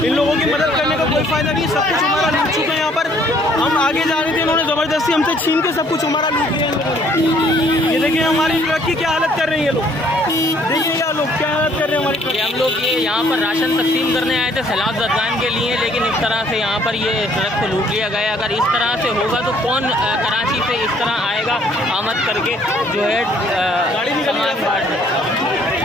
इन लोगों की मदद करने का कोई फायदा नहीं, सब कुछ हमारा लूट चुके हैं। यहाँ पर हम आगे जा रहे थे, इन्होंने ज़बरदस्ती हमसे छीन के सब कुछ हमारा लूट लिया इन लोगों ने। ये देखिए हमारी ट्रक की क्या हालत कर रहे हैं ये लोग, देखिए यार लोग क्या हालत कर रहे हैं हमारी ट्रक। हम लोग ये यहाँ पर राशन तकसीम करने आए थे सैलाब ज़दगान के लिए, लेकिन इस तरह से यहाँ पर ये ट्रक को लूट लिया गया। अगर इस तरह से होगा तो कौन कराची से इस तरह आएगा आमद करके जो है सामान बांट